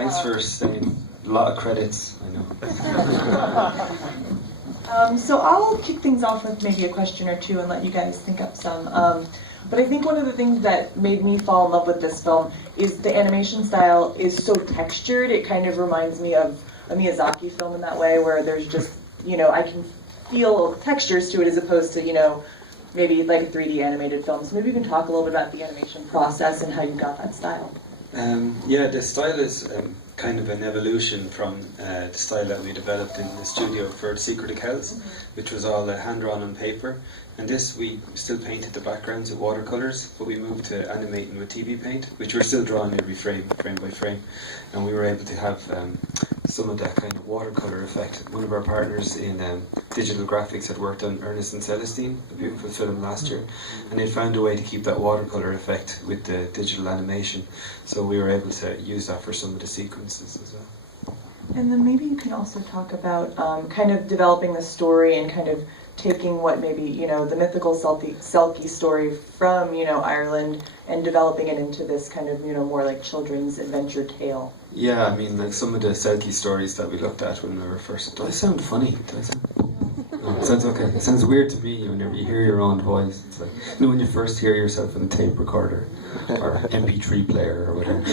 Thanks for saying a lot of credits, I know. So I'll kick things off with maybe a question or two and let you guys think up some. But I think one of the things that made me fall in love with this film is the animation style is so textured. It kind of reminds me of a Miyazaki film in that way, where there's just, I can feel textures to it as opposed to, maybe like a 3D animated film. So maybe you can talk a little bit about the animation process and how you got that style. Yeah, the style is kind of an evolution from the style that we developed in the studio for The Secret of Kells, which was all hand-drawn on paper. And this, we still painted the backgrounds with watercolours, but we moved to animating with TV paint, which we're still drawing every frame by frame. And we were able to have some of that kind of watercolour effect. One of our partners in digital graphics had worked on Ernest and Celestine, a beautiful film last year, and they found a way to keep that watercolour effect with the digital animation. So we were able to use that for some of the sequences as well. And then maybe you can also talk about kind of developing the story and kind of taking what maybe, the mythical Selkie story from, Ireland and developing it into this kind of, more like children's adventure tale. Yeah, I mean, like some of the Selkie stories that we looked at when we were first... Do I sound funny? No, it sounds okay. It sounds weird to me whenever you hear your own voice. It's like, when you first hear yourself in a tape recorder or MP3 player or whatever.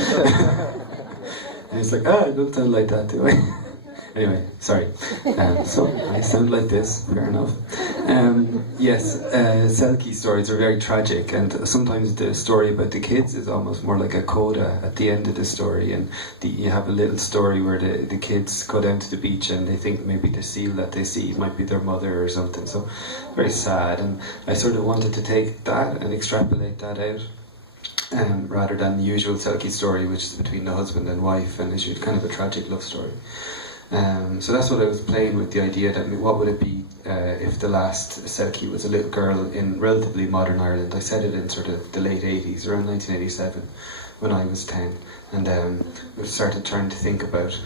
And it's like, I don't sound like that, do I? Anyway, sorry. So I sound like this, fair enough. Yes, Selkie stories are very tragic, and sometimes the story about the kids is almost more like a coda at the end of the story, and you have a little story where the kids go down to the beach and they think maybe the seal that they see might be their mother or something, so very sad. And I sort of wanted to take that and extrapolate that out. Rather than the usual Selkie story, which is between the husband and wife, and it's kind of a tragic love story. So that's what I was playing with, the idea that what would it be if the last Selkie was a little girl in relatively modern Ireland. I set it in sort of the late 80s, around 1987, when I was 10, and we started trying to think about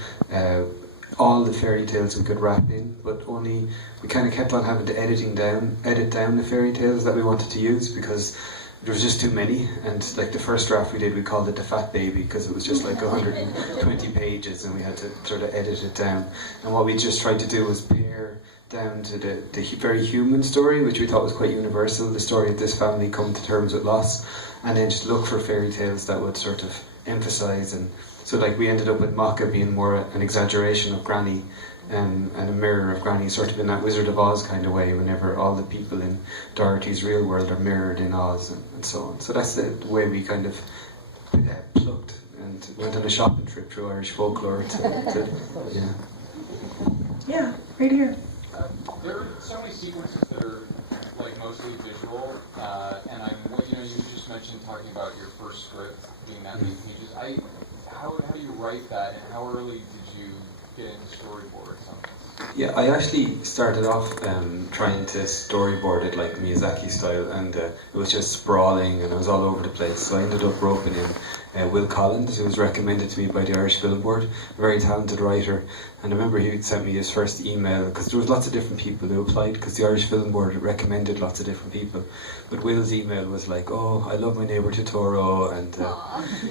all the fairy tales we could wrap in, but only we kind of kept on having to edit down the fairy tales that we wanted to use, because there was just too many. And like the first draft we did, we called it The Fat Baby, because it was just like 120 pages and we had to sort of edit it down. And what we just tried to do was pare down to the very human story, which we thought was quite universal, the story of this family coming to terms with loss, and then just look for fairy tales that would sort of emphasise. And so like we ended up with Maka being more an exaggeration of Granny, and a mirror of Granny, sort of in that Wizard of Oz kind of way, whenever all the people in Dorothy's real world are mirrored in Oz, and so on. So that's the way we kind of plucked and went on a shopping trip through Irish folklore yeah. Yeah, right here. There are so many sequences that are like mostly visual, and you just mentioned talking about your first script being that many pages. How do you write that, and how early did you get into storyboards on this? Yeah, I actually started off trying to storyboard it like Miyazaki style, and it was just sprawling and I was all over the place. So I ended up roping in Will Collins, who was recommended to me by the Irish Film Board, a very talented writer. And I remember he sent me his first email, because there was lots of different people who applied, because the Irish Film Board recommended lots of different people. But Will's email was like, oh, I love My Neighbour Totoro, and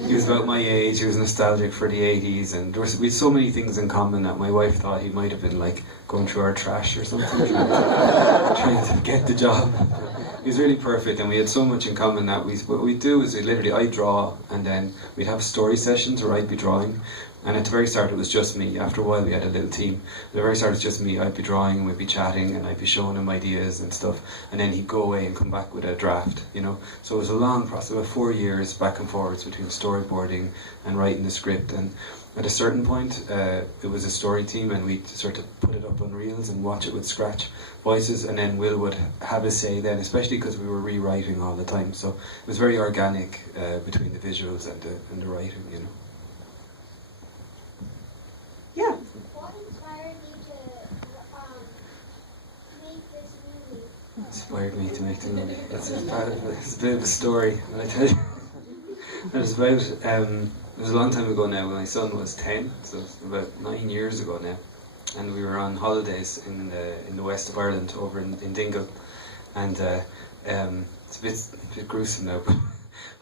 he was about my age, he was nostalgic for the 80s, and we had so many things in common that my wife thought he might have been like going through our trash or something, trying to get the job. He was really perfect, and we had so much in common that what we'd do is I'd draw, and then we'd have story sessions where I'd be drawing. And at the very start it was just me. After a while we had a little team. At the very start it was just me. I'd be drawing and we'd be chatting and I'd be showing him ideas and stuff. And then he'd go away and come back with a draft, So it was a long process, about 4 years back and forwards between storyboarding and writing the script. And at a certain point it was a story team, and we'd sort of put it up on reels and watch it with scratch voices, and then Will would have a say then, especially because we were rewriting all the time. So it was very organic between the visuals and the writing, Yeah. What inspired you to make this movie? Inspired me to make the movie. That's part of it. It's a bit of a story, and I tell you. It was a long time ago now, when my son was 10, so it's about 9 years ago now, and we were on holidays in the west of Ireland, over in Dingle, and it's a bit gruesome now, but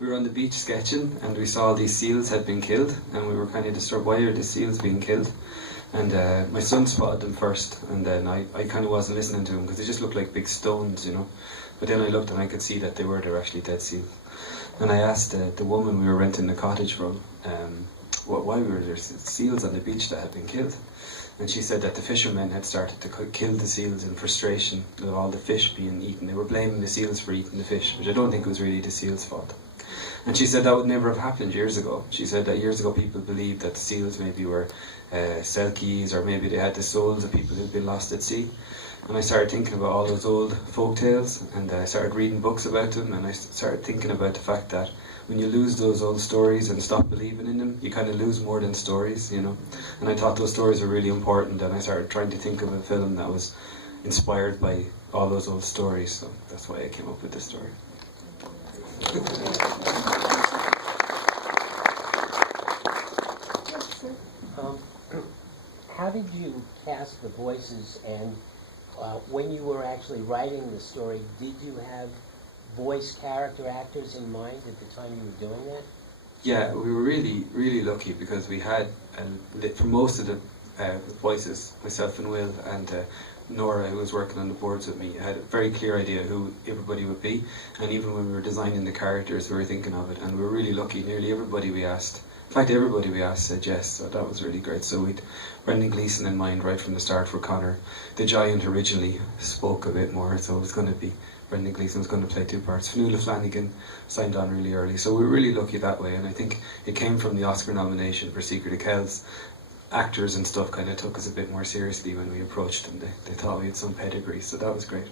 we were on the beach sketching, and we saw these seals had been killed, and we were kind of disturbed, why are the seals being killed? And my son spotted them first, and then I kind of wasn't listening to him because they just looked like big stones, you know. But then I looked and I could see that they were actually dead seals. And I asked the woman we were renting the cottage from, why were there seals on the beach that had been killed? And she said that the fishermen had started to kill the seals in frustration of all the fish being eaten. They were blaming the seals for eating the fish, which I don't think was really the seals' fault. And she said that would never have happened years ago. She said that years ago people believed that the seals maybe were selkies, or maybe they had the souls of people who'd been lost at sea. And I started thinking about all those old folk tales, and I started reading books about them, and I started thinking about the fact that when you lose those old stories and stop believing in them, you kind of lose more than stories, you know. And I thought those stories were really important, and I started trying to think of a film that was inspired by all those old stories, so that's why I came up with this story. How did you cast the voices, and when you were actually writing the story, did you have voice character actors in mind at the time you were doing that? Yeah, we were really, really lucky because we had, for most of the voices, myself and Will and Nora, who was working on the boards with me, had a very clear idea who everybody would be, and even when we were designing the characters we were thinking of it, and we were really lucky. Nearly everybody we asked, in fact everybody we asked said yes, so that was really great. So we'd Brendan Gleeson in mind right from the start for Connor. The Giant originally spoke a bit more, so it was going to be Brendan Gleeson was going to play two parts. Fionnuala Flanagan signed on really early, so we were really lucky that way, and I think it came from the Oscar nomination for Secret of Kells. Actors and stuff kind of took us a bit more seriously when we approached them. They thought we had some pedigree, so that was great.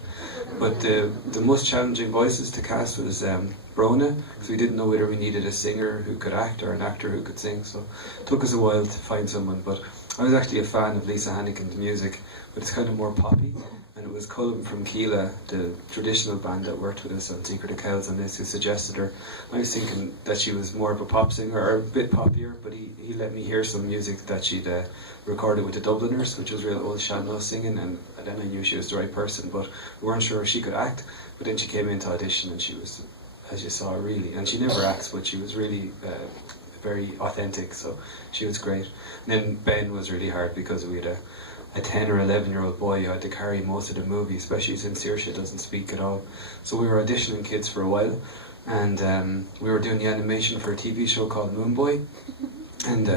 But the most challenging voices to cast was Brona, because we didn't know whether we needed a singer who could act or an actor who could sing, so it took us a while to find someone. But I was actually a fan of Lisa Hannigan's music, but it's kind of more poppy. And it was Cullum from Keela, the traditional band that worked with us on Secret of Kells on this, who suggested her. I was thinking that she was more of a pop singer, or a bit poppier, but he let me hear some music that she'd recorded with the Dubliners, which was real old Shannon singing, and then I knew she was the right person, but we weren't sure if she could act. But then she came into audition and she was, as you saw, really, and she never acts, but she was really very authentic, so she was great. And then Ben was really hard because we had a 10 or 11-year-old boy who had to carry most of the movie, especially since Saoirse doesn't speak at all. So we were auditioning kids for a while, and we were doing the animation for a TV show called Moon Boy, and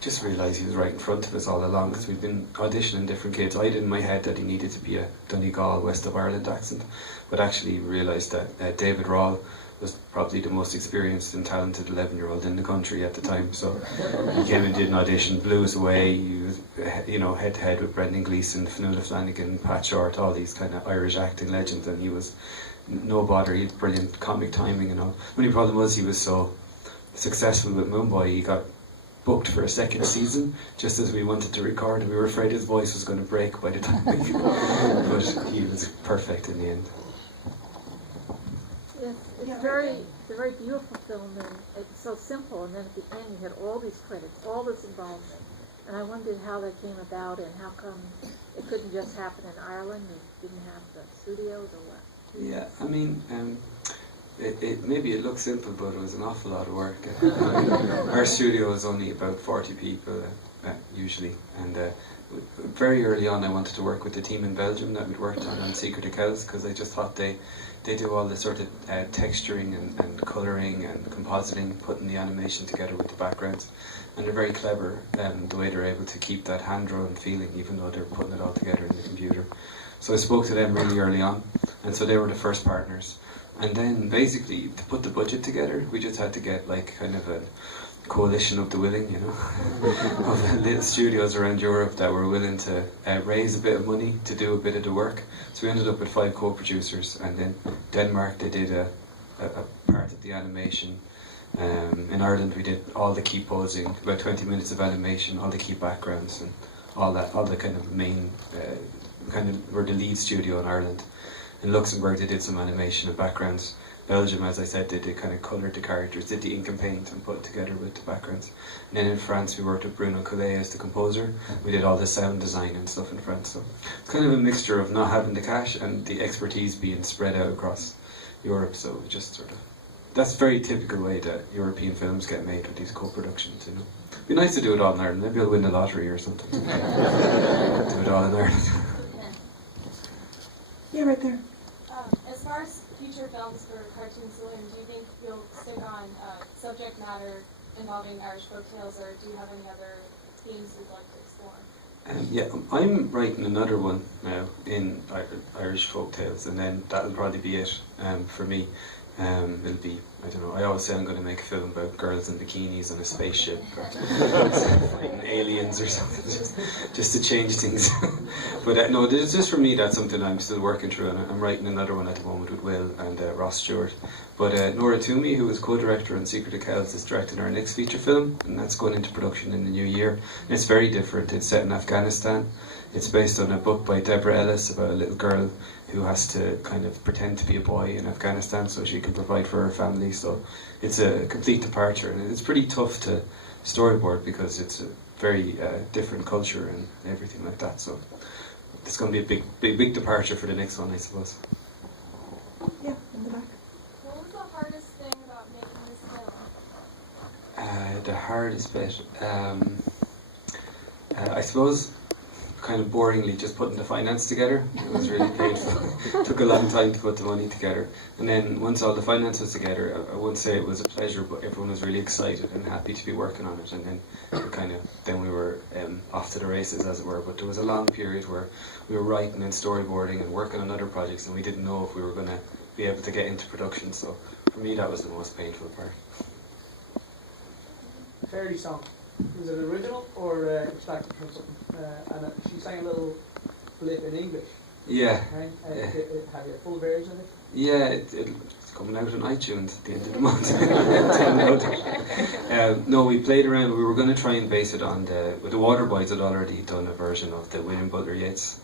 just realised he was right in front of us all along, because we'd been auditioning different kids. I had in my head that he needed to be a Donegal, West of Ireland accent, but actually realised that David Rawl was probably the most experienced and talented 11-year-old in the country at the time. So he came and did an audition, blew us away. He was, head to head with Brendan Gleeson, Fionnuala Flanagan, Pat Short, all these kind of Irish acting legends, and he was no bother. He had brilliant comic timing and all. The only problem was he was so successful with Moonboy, he got booked for a second season just as we wanted to record, and we were afraid his voice was going to break by the time we could. But he was perfect in the end. It's a very beautiful film, and it's so simple, and then at the end you had all these credits, all this involvement, and I wondered how that came about, and how come it couldn't just happen in Ireland. You didn't have the studios, or what? Yeah, I mean, maybe it looks simple, but it was an awful lot of work. Our studio was only about 40 people usually, and very early on I wanted to work with the team in Belgium that we'd worked on Secret of Kells, because I just thought they do all the sort of texturing and colouring and compositing, putting the animation together with the backgrounds, and they're very clever the way they're able to keep that hand-drawn feeling even though they're putting it all together in the computer. So I spoke to them really early on, and so they were the first partners. And then basically to put the budget together, we just had to get like kind of a coalition of the willing, you know, of little studios around Europe that were willing to raise a bit of money to do a bit of the work. So we ended up with 5 co-producers, and then Denmark, they did a part of the animation. In Ireland we did all the key posing, about 20 minutes of animation, all the key backgrounds and all the kind of main, we're the lead studio in Ireland. In Luxembourg they did some animation and backgrounds. Belgium, as I said, they did kind of coloured the characters, did the ink and paint and put it together with the backgrounds. And then in France we worked with Bruno Collet as the composer. We did all the sound design and stuff in France. So it's kind of a mixture of not having the cash and the expertise being spread out across Europe, so we just sort of that's a very typical way that European films get made with these co-productions, you know. It'd be nice to do it all in Ireland. Maybe I'll win the lottery or something. Do it all in Ireland. Yeah, right there. As far as future films for Cartoon Saloon, do you think you'll stick on subject matter involving Irish folktales, or do you have any other themes you'd like to explore? Yeah, I'm writing another one now in Irish folktales, and then that'll probably be it for me. It'll be, I don't know, I always say I'm going to make a film about girls in bikinis on a spaceship, or fighting aliens or something, just to change things. But no, just for me, that's something I'm still working through, and I'm writing another one at the moment with Will and Ross Stewart. But Nora Toomey, who was co-director on Secret of Kells, is directing our next feature film, and that's going into production in the new year. And it's very different. It's set in Afghanistan. It's based on a book by Deborah Ellis about a little girl who has to kind of pretend to be a boy in Afghanistan so she can provide for her family. So it's a complete departure, and it's pretty tough to storyboard because it's a very different culture and everything like that. So it's going to be a big departure for the next one, I suppose. Yeah, in the back. What was the hardest thing about making this film? The hardest bit, I suppose, kind of boringly, just putting the finance together. It was really painful. It took a long time to put the money together. And then once all the finance was together, I wouldn't say it was a pleasure, but everyone was really excited and happy to be working on it. And then then we were off to the races, as it were. But there was a long period where we were writing and storyboarding and working on other projects, and we didn't know if we were going to be able to get into production. So for me, that was the most painful part. Fairy song. Was it original or extracted from something? And she sang a little blip in English. Yeah. Right? Yeah. Have you a full version of it? Yeah, it's coming out on iTunes at the end of the month. No, we played around. We were going to try and base it on the Waterboys had already done a version of the William Butler Yeats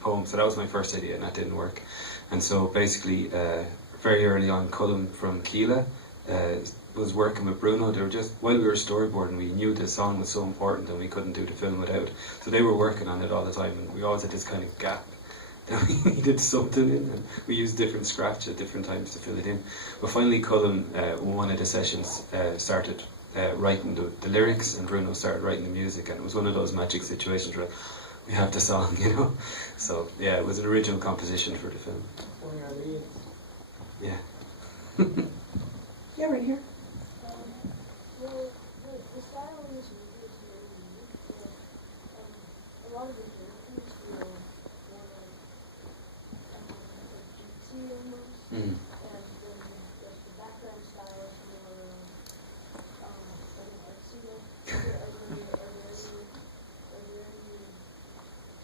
poem, so that was my first idea, and that didn't work. And so basically, very early on, Cullum from Keela was working with Bruno. They were just, while we were storyboarding, we knew the song was so important and we couldn't do the film without it. So they were working on it all the time, and we always had this kind of gap that we needed something in, and we used different scratch at different times to fill it in. But finally Cullum, in one of the sessions, started writing the lyrics, and Bruno started writing the music, and it was one of those magic situations where we have the song, you know. So yeah, it was an original composition for the film. Yeah. Yeah, right here. Well, the style in this movie is very unique. A lot of the characters feel more like cutesy almost, Mm. and then the background style is more like an artsy look. Are there any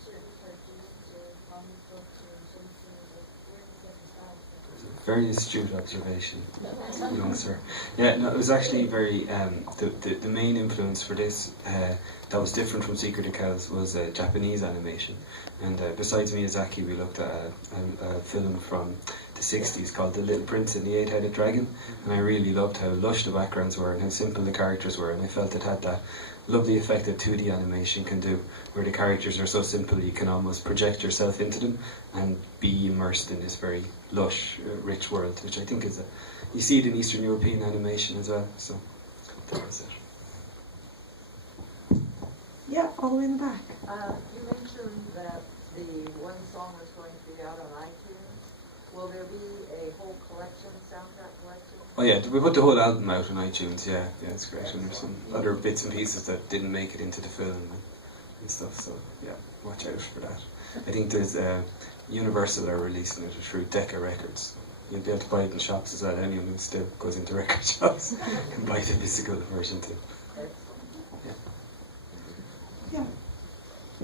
certain cartoons or comic books or something, like where do you get the style from? Very astute observation, young sir. Yeah, no, it was actually very, the main influence for this that was different from Secret of Kells was Japanese animation. And besides Miyazaki, we looked at a film from the 60s called The Little Prince and the Eight-Headed Dragon. And I really loved how lush the backgrounds were and how simple the characters were. And I felt it had that lovely effect that 2D animation can do, where the characters are so simple you can almost project yourself into them and be immersed in this very lush, rich world, which I think is you see it in Eastern European animation as well. So that was it. Yeah, all the way in the back. You mentioned that the one song was going to be out on iTunes. Will there be a whole collection, soundtrack collection? Oh yeah, we put the whole album out on iTunes, yeah, it's great. And there's some other bits and pieces that didn't make it into the film and stuff, so yeah, watch out for that. I think there's Universal are releasing it through Decca Records. You'll be able to buy it in shops as well. Anyone who still goes into record shops can buy the physical version too. Yeah.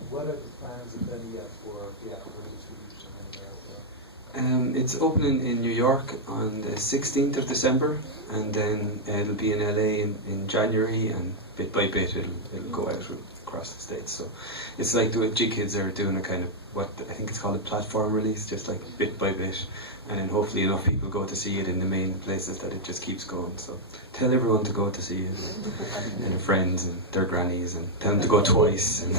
What are the plans, if any, for distribution in America? It's opening in New York on the 16th of December, and then it'll be in LA in January, and bit by bit it'll go out across the States. So it's like the G Kids are doing a kind of what I think it's called a platform release, just like bit by bit, and then hopefully enough people go to see it in the main places that it just keeps going. So tell everyone to go to see it, and their friends and their grannies, and tell them to go twice. And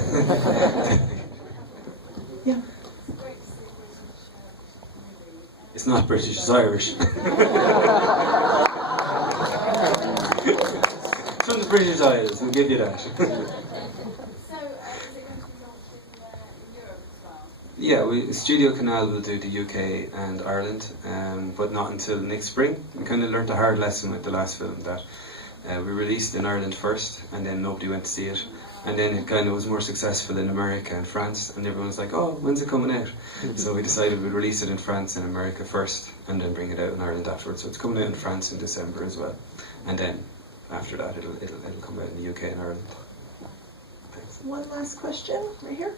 Yeah. it's not British, it's Irish. British Isles, we'll give you that. So, is it going to be launched in Europe as well? Yeah, Studio Canal will do the UK and Ireland, but not until next spring. We kind of learnt a hard lesson with the last film that we released in Ireland first, and then nobody went to see it. And then it kind of was more successful in America and France, and everyone was like, oh, when's it coming out? So we decided we'd release it in France and America first, and then bring it out in Ireland afterwards. So it's coming out in France in December as well. And then after that, it'll come out in the UK and Ireland. Thanks. One last question, right here.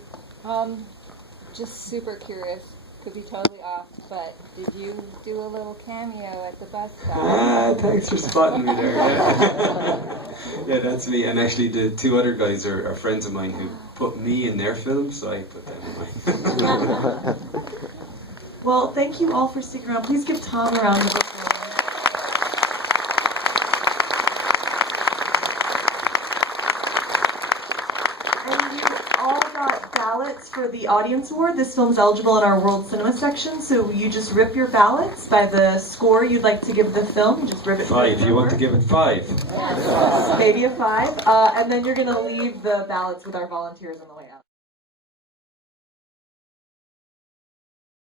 Just super curious, could be totally off, but did you do a little cameo at the bus stop? Thanks for spotting me there. Yeah. Yeah, that's me. And actually, the two other guys are friends of mine who put me in their film, so I put them in mine. Well, thank you all for sticking around. Please give Tom a round of applause. And you all got ballots for the Audience Award. This film's eligible in our World Cinema section, so you just rip your ballots by the score you'd like to give the film. Just rip it. 5. You want to give it 5? Maybe a 5. And then you're going to leave the ballots with our volunteers on the way.